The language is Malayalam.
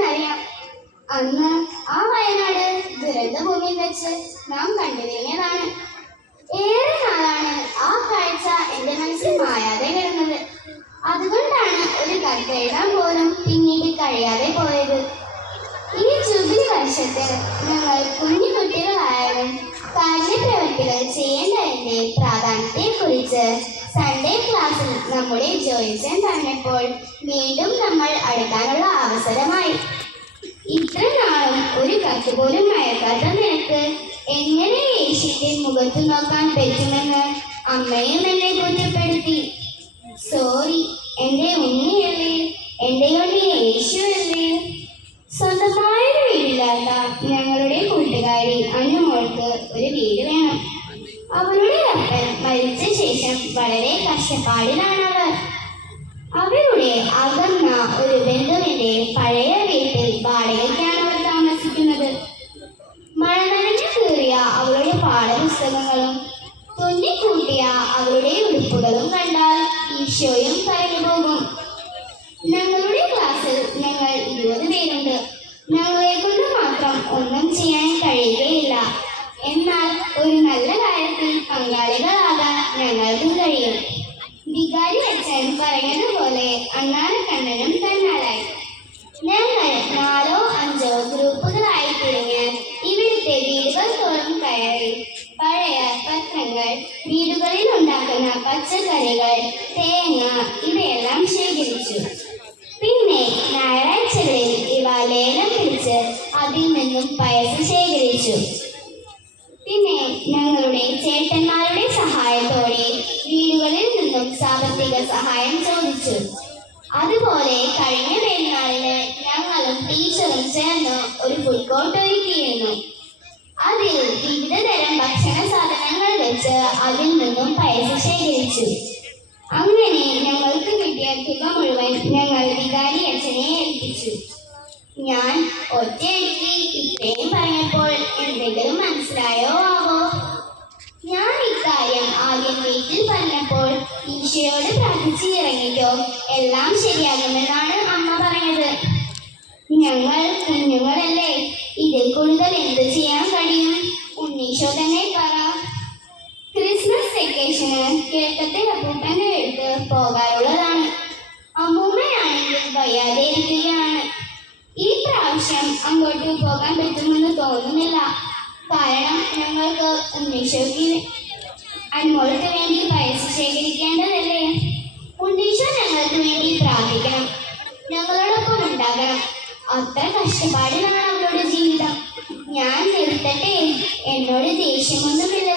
എന്നറിയാം. അന്ന് ആ വയനാട് ദുരന്ത ഭൂമിയിൽ വെച്ച് നാം കണ്ടുപിരിഞ്ഞതാണ്. ഏറെ നാളാണ് ആ കാഴ്ച എന്റെ മനസ്സിൽ മായാതെ കിടന്നത്. അതുകൊണ്ടാണ് ഒരു കത്തെഴുതാൻ പോലും പിന്നീട് കഴിയാതെ പോയത്. ഈ ജൂബിലി വർഷത്തിൽ ഞങ്ങൾ കുഞ്ഞു കുട്ടികളായാലും കാരുണ്യ പ്രവൃത്തികൾ ചെയ്യേണ്ടതിന്റെ പ്രാധാന്യത്തെക്കുറിച്ച് സൺഡേ ക്ലാസ്സിൽ നമ്മുടെ ജോയിച്ചൻ പറഞ്ഞപ്പോൾ വീണ്ടും നമ്മൾ അടുക്കാനുള്ള അവസരമായി. ഇത്ര നാളും ഒരു കത്ത് പോലും അയക്കാത്ത നിനക്ക് എങ്ങനെ യേശുവിന്റെ മുഖത്ത് നോക്കാൻ പറ്റുമെന്ന് അമ്മയും എന്നെ കുറ്റപ്പെടുത്തി. സോറി, എന്റെ ഉണ്ണിയല്ലേ, എന്റെ ഉണ്ണി യേശുവല്ലേ. സ്വന്തമായൊരു വീടില്ലാത്ത ഞങ്ങളുടെ കൂട്ടുകാരി അന്നുമോൾക്ക് ഒരു വീട് വേണം. അവരുടെ അപ്പൻ മരിച്ച ശേഷം വളരെ കഷ്ടപ്പാടിലാണ് അവർ. അവരുടെ അകന്ന ഒരു ബന്ധുവിന്റെ പഴയ വീട്ടിൽ വാടകയ്ക്കാണ് അവർ താമസിക്കുന്നത്. മഴ നനഞ്ഞു കീറിയ അവളുടെ പാഠപുസ്തകങ്ങളും തുന്നിക്കൂട്ടിയ അവളുടെ ഉടുപ്പുകളും കണ്ടാൽ ഈശോയും കരഞ്ഞു പോകും. ഞങ്ങളുടെ ക്ലാസ്സിൽ ഞങ്ങൾ 20 പേരുണ്ട്. ഞങ്ങളെ കൊണ്ട് മാത്രം ഒന്നും ചെയ്യാൻ കഴിയുകയില്ല. എന്നാൽ ഒരു നല്ല കാര്യത്തിൽ പങ്കാളികളാകാൻ ഞങ്ങൾക്കും കഴിയും. വികാരി അച്ഛൻ പറഞ്ഞതുപോലെ അണ്ണാനക്കണ്ണനും തന്നാലായി. ഞങ്ങൾ 4-5 ഗ്രൂപ്പുകളായി തിരിഞ്ഞ് ഇവിടുത്തെ വീടുകൾ തോറും കയറി പഴയ പത്രങ്ങൾ, വീടുകളിൽ ഉണ്ടാക്കുന്ന പച്ചക്കറികൾ, തേങ്ങ ഇവയെല്ലാം ശേഖരിച്ചു. പിന്നെ ഞായറാഴ്ചകളിൽ ഇവ ലേലം പിടിച്ച് അതിൽ നിന്നും പൈസ ശേഖരിച്ചു. പിന്നെ ഞങ്ങളുടെ ചേട്ടന്മാരുടെ സഹായത്തോടെ വീടുകളിൽ നിന്നും സാമ്പത്തിക സഹായം ചോദിച്ചു. അതുപോലെ കഴിഞ്ഞ പെരുന്നാളിന് ഞങ്ങളും ടീച്ചറും ചേർന്ന് ഒരു ഫുഡ് കോർട്ട് ഒരുക്കിയിരുന്നു. അതിൽ വിവിധ തരം ഭക്ഷണ സാധനങ്ങൾ വെച്ച് അതിൽ നിന്നും പൈസ ശേഖരിച്ചു. അങ്ങനെ ഞങ്ങൾക്ക് കിട്ടിയ തുക മുഴുവൻ ഞങ്ങൾ വികാരി അച്ഛനെ ഏൽപ്പിച്ചു. ഞാൻ ഒറ്റയടിക്ക് ഇത്രയും പറഞ്ഞപ്പോൾ എന്തെങ്കിലും മനസ്സിലായോ ആവോ? ഞാൻ ഇക്കാര്യം ആദ്യം വീട്ടിൽ പറഞ്ഞപ്പോൾ ഈശോയോട് പ്രാർത്ഥിച്ച് ഇറങ്ങിക്കോ, എല്ലാം ശരിയാകുമെന്നാണ് അമ്മ പറഞ്ഞത്. ഞങ്ങൾ കുഞ്ഞുങ്ങളല്ലേ, ഇതിൽ കൂടുതൽ എന്ത് ചെയ്യാൻ കഴിയും? ഉണ്ണീശോ തന്നെ പറ. ക്രിസ്മസ് വെക്കേഷന് കിഴക്കത്തെ അപ്പൂപ്പന്റെ അടുത്ത് പോകാനുള്ളതാണ്. അമ്മൂമ്മയാണെങ്കിൽ വയ്യാതെ ഇരിക്കുകയാണ്. ഈ പ്രാവശ്യം അങ്ങോട്ട് പോകാൻ പറ്റുമെന്ന് തോന്നുന്നില്ല. കാരണം ഞങ്ങൾക്ക് ഉണ്ണീശോയ്ക്ക് അനുമോൾക്ക് വേണ്ടി പൈസ ശേഖരിക്കേണ്ടതല്ലേ. ഉണ്ണീശോ ഞങ്ങൾക്ക് വേണ്ടി പ്രാർത്ഥിക്കണം, ഞങ്ങളോടൊപ്പം ഉണ്ടാകണം. അത്ര കഷ്ടപ്പാടിലാണ് അവളുടെ ജീവിതം. ഞാൻ നിർത്തട്ടെ, എന്നോട് ദേഷ്യമൊന്നുമില്ല.